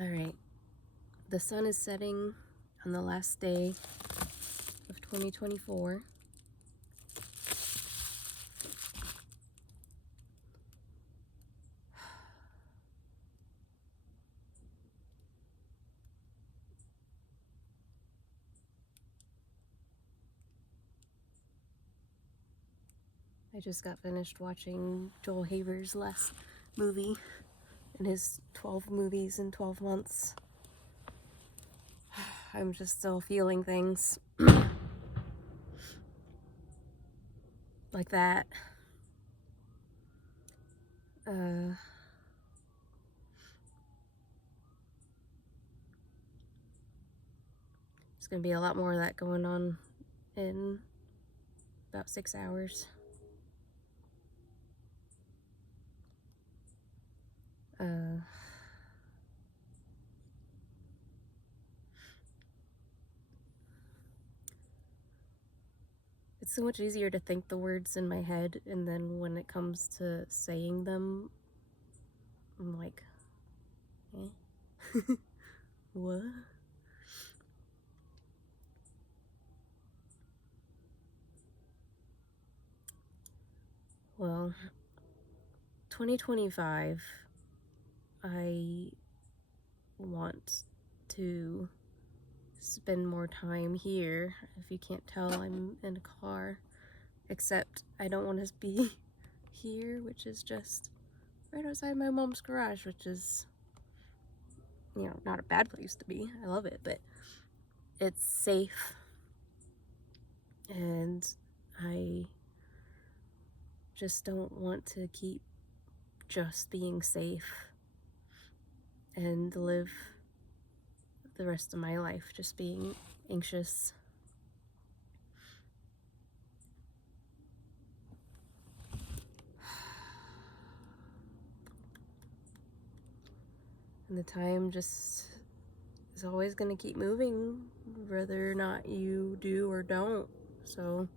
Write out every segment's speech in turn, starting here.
Alright, the sun is setting on the last day of 2024. I just got finished watching Joel Haver's last movie in his 12 movies in 12 months. I'm just still feeling things like that. There's gonna be a lot more of that going on in about 6 hours. It's so much easier to think the words in my head, and then when it comes to saying them, I'm like, eh? What? Well, 2025, I want to spend more time here. If you can't tell, I'm in a car. Except I don't want to be here, which is just right outside my mom's garage, which is, you know, not a bad place to be. I love it, but it's safe. And I just don't want to keep just being safe and live the rest of my life just being anxious. And the time just is always going to keep moving, whether or not you do or don't. So,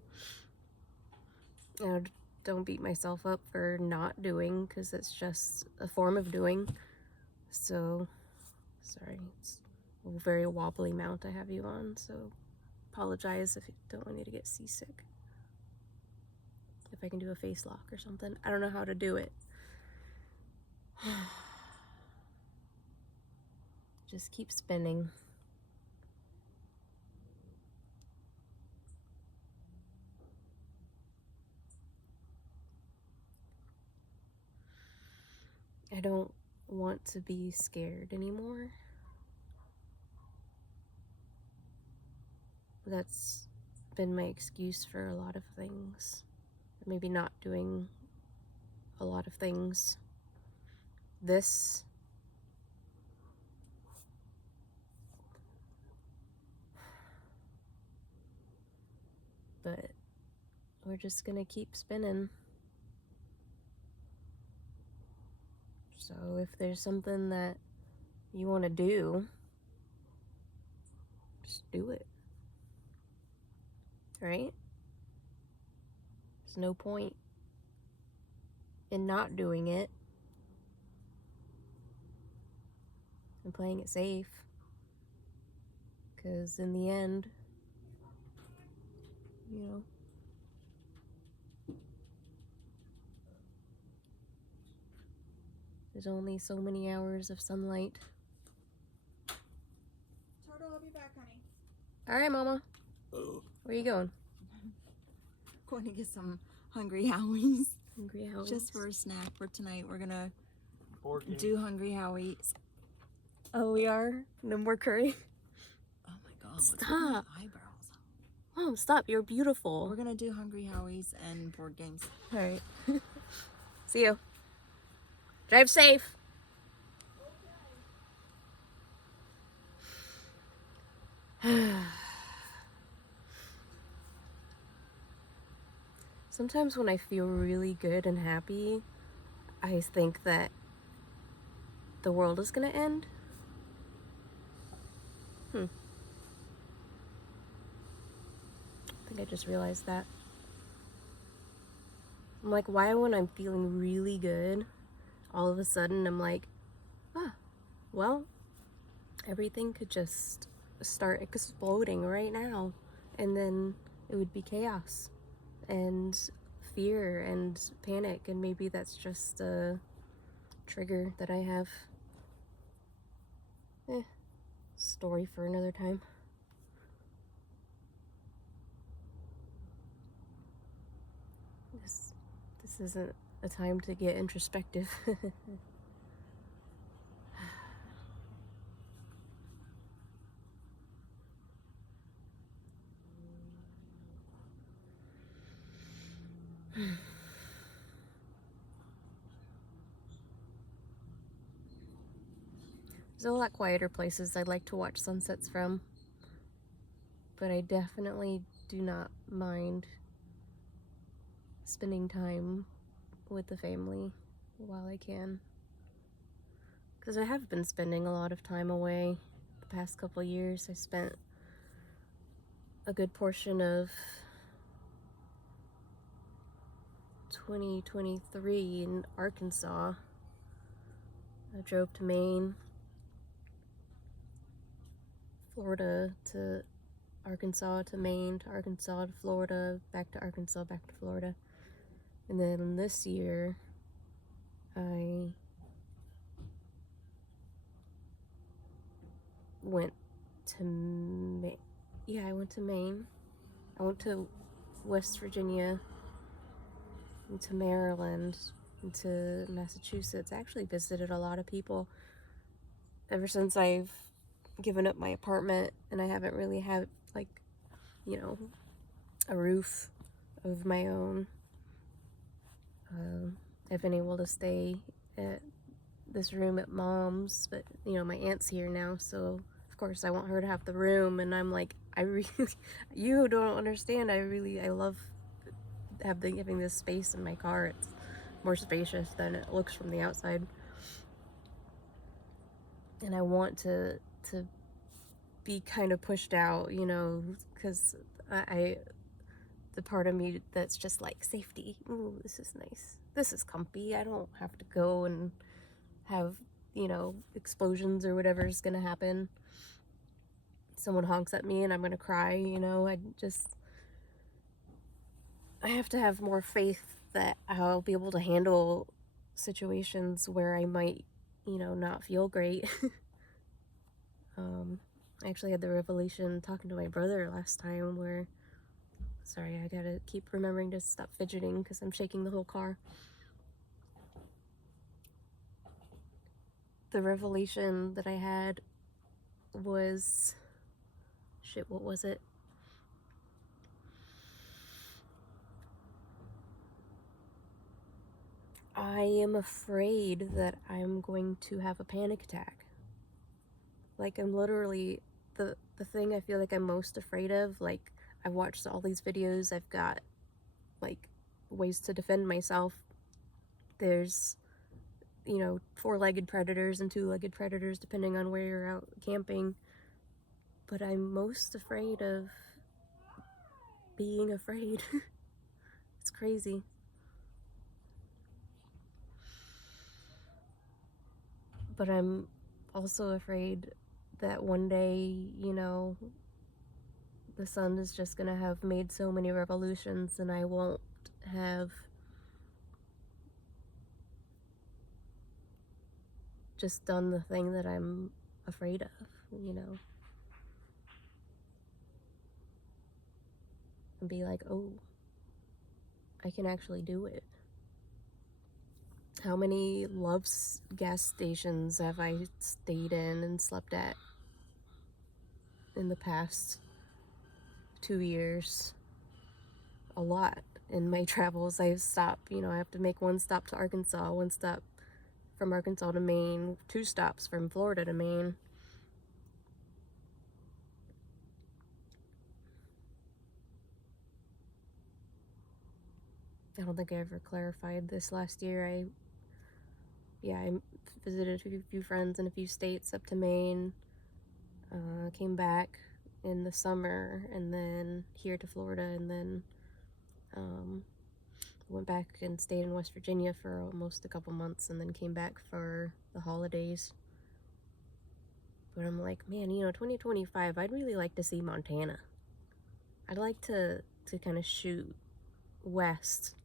you know, don't beat myself up for not doing, because it's just a form of doing. So, sorry, it's a very wobbly mount I have you on, so apologize if you don't want you to get seasick. If I can do a face lock or something. I don't know how to do it. Just keep spinning. I don't want to be scared anymore. That's been my excuse for a lot of things. Maybe not doing a lot of things. This. But we're just gonna keep spinning. So if there's something that you want to do, just do it. Right? There's no point in not doing it and playing it safe, because in the end, you know, there's only so many hours of sunlight. Turtle, I'll be back, honey. All right, Mama. Where are you going? Going to get some Hungry Howies. Hungry Howies. Just for a snack for tonight. We're gonna do Hungry Howies. Oh, we are? No more curry? Oh my god. Stop. Eyebrows. Mom, stop. You're beautiful. We're gonna do Hungry Howies and board games. All right. See you. Drive safe. Sometimes when I feel really good and happy, I think that the world is gonna end. I think I just realized that. I'm like, why when I'm feeling really good, all of a sudden I'm like, well, everything could just start exploding right now, and then it would be chaos and fear and panic, and maybe that's just a trigger that I have. Story for another time. This isn't a time to get introspective. There's a lot quieter places I'd like to watch sunsets from, but I definitely do not mind spending time with the family while I can. Because I have been spending a lot of time away the past couple years. I spent a good portion of 2023 in Arkansas. I drove to Maine, Florida to Arkansas to Maine to Arkansas to Florida, back to Arkansas, back to Florida. And then this year, I went to Maine. Yeah, I went to Maine. I went to West Virginia, into Maryland, into Massachusetts. I actually visited a lot of people ever since I've given up my apartment, and I haven't really had, like, you know, a roof of my own. I've been able to stay at this room at mom's, but my aunt's here now, so of course I want her to have the room, and I'm like, I really, you don't understand, I love having this space in my car. It's more spacious than it looks from the outside, and I want to be kind of pushed out, because I the part of me that's just like, safety. Ooh, this is nice. This is comfy. I don't have to go and have, explosions or whatever's gonna happen. Someone honks at me and I'm gonna cry, I have to have more faith that I'll be able to handle situations where I might, not feel great. I actually had the revelation talking to my brother last time where, sorry, I gotta keep remembering to stop fidgeting because I'm shaking the whole car. The revelation that I had was, shit, what was it? I am afraid that I'm going to have a panic attack. Like, I'm literally, the thing I feel like I'm most afraid of, like, I've watched all these videos, I've got, like, ways to defend myself. There's, four-legged predators and two-legged predators, depending on where you're out camping. But I'm most afraid of being afraid. It's crazy. But I'm also afraid that one day, the sun is just gonna have made so many revolutions and I won't have just done the thing that I'm afraid of, and be like, oh, I can actually do it. How many Love's gas stations have I stayed in and slept at in the past 2 years? A lot. In my travels, I've stopped, I have to make one stop to Arkansas, one stop from Arkansas to Maine, 2 stops from Florida to Maine. I don't think I ever clarified this last year. I visited a few friends in a few states up to Maine, came back in the summer, and then here to Florida, and then went back and stayed in West Virginia for almost a couple months, and then came back for the holidays. But I'm like, man, 2025, I'd really like to see Montana. I'd like to kind of shoot west.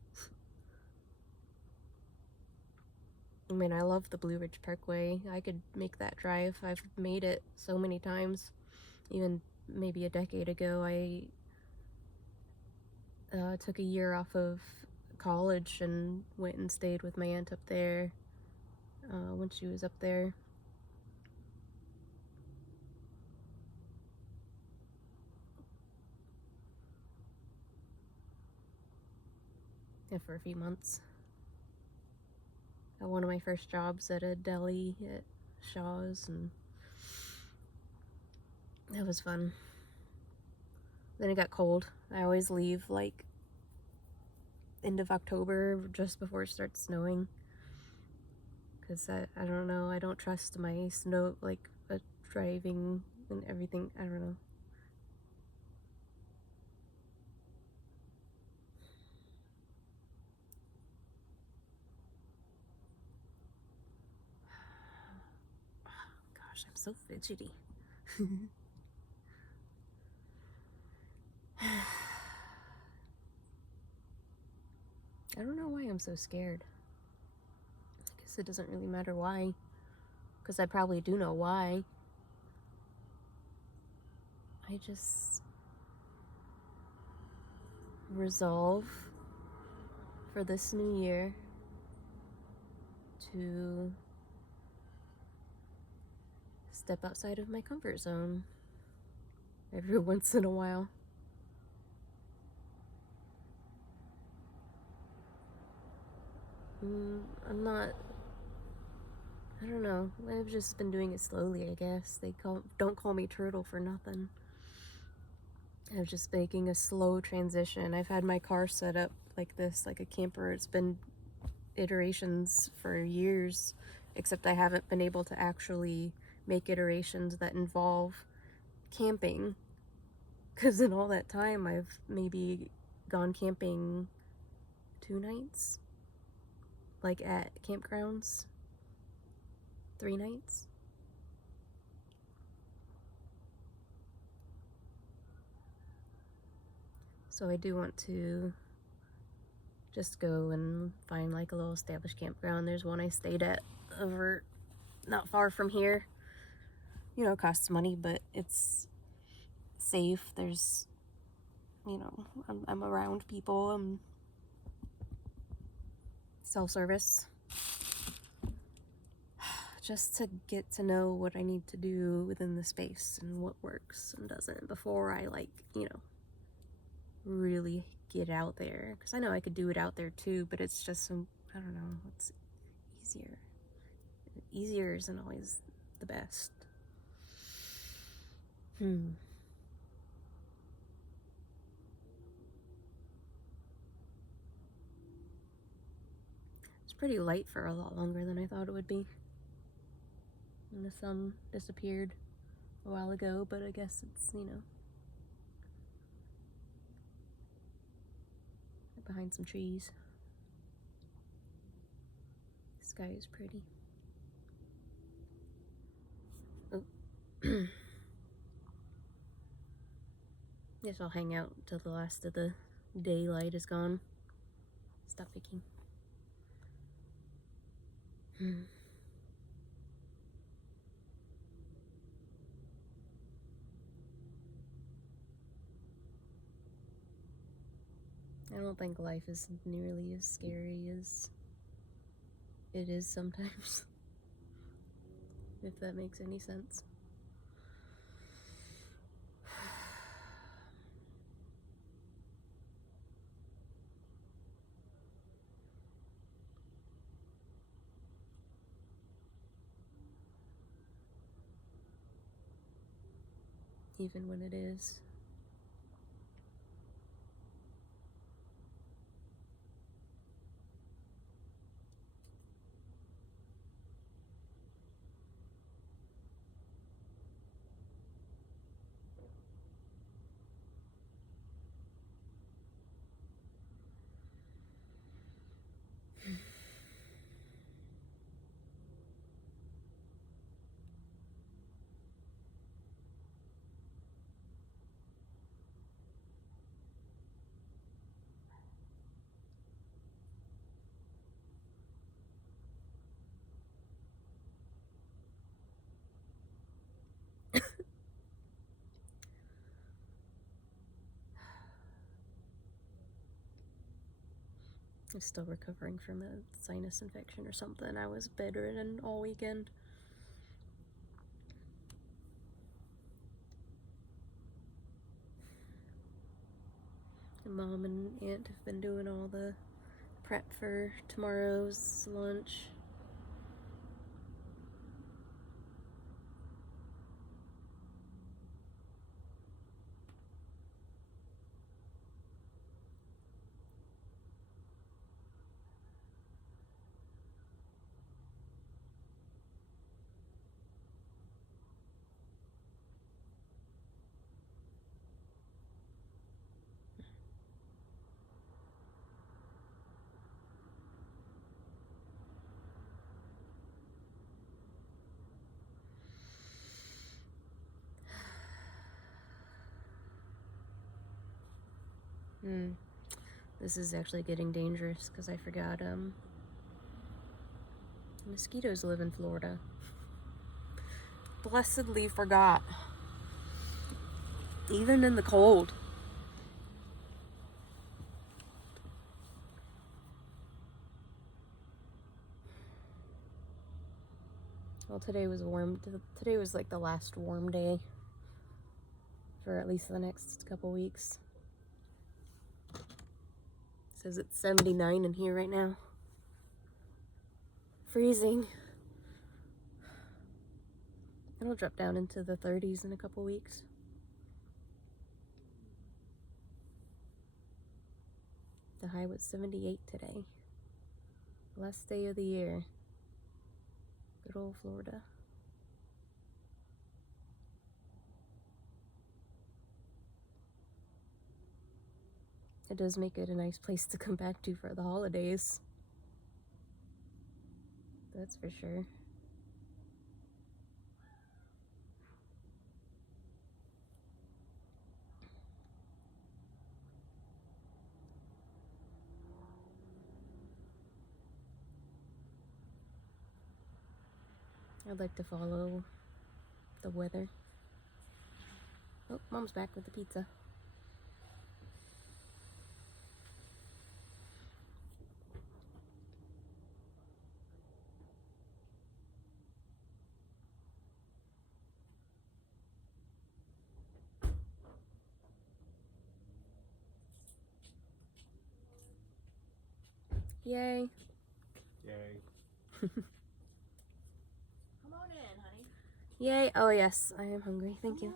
I mean, I love the Blue Ridge Parkway. I could make that drive. I've made it so many times. Even maybe a decade ago, I took a year off of college and went and stayed with my aunt up there when she was up there. Yeah, for a few months. Got one of my first jobs at a deli at Shaw's, and that was fun. Then it got cold. I always leave like end of October, just before it starts snowing. Because I don't know, I don't trust my snow, like driving and everything. I don't know. Gosh, I'm so fidgety. I don't know why I'm so scared. I guess it doesn't really matter why, because I probably do know why. I just resolve for this new year to step outside of my comfort zone every once in a while. I'm not, I don't know, I've just been doing it slowly, I guess. Don't call me Turtle for nothing. I'm just making a slow transition. I've had my car set up like this, like a camper. It's been iterations for years, except I haven't been able to actually make iterations that involve camping, because in all that time I've maybe gone camping 2 nights, like at campgrounds, 3 nights. So I do want to just go and find like a little established campground. There's one I stayed at over not far from here. It costs money, but it's safe. There's, I'm around people. I'm self-service. Just to get to know what I need to do within the space and what works and doesn't before I really get out there. Because I know I could do it out there too, but it's just I don't know, it's easier. Easier isn't always the best. It's pretty light for a lot longer than I thought it would be. And the sun disappeared a while ago, but I guess it's, behind some trees. The sky is pretty. Oh. Guess I'll hang out till the last of the daylight is gone. Stop picking. I don't think life is nearly as scary as it is sometimes. If that makes any sense. Even when it is. I'm still recovering from a sinus infection or something. I was bedridden all weekend. And Mom and Aunt have been doing all the prep for tomorrow's lunch. This is actually getting dangerous because I forgot mosquitoes live in Florida. Blessedly forgot. Even in the cold. Well, today was warm. Today was like the last warm day for at least the next couple weeks. It says it's 79 in here right now. Freezing. It'll drop down into the 30s in a couple weeks. The high was 78 today. Last day of the year. Good old Florida. It does make it a nice place to come back to for the holidays. That's for sure. I'd like to follow the weather. Oh, Mom's back with the pizza. Yay. Yay. Come on in, honey. Yay. Oh, yes, I am hungry. Thank you.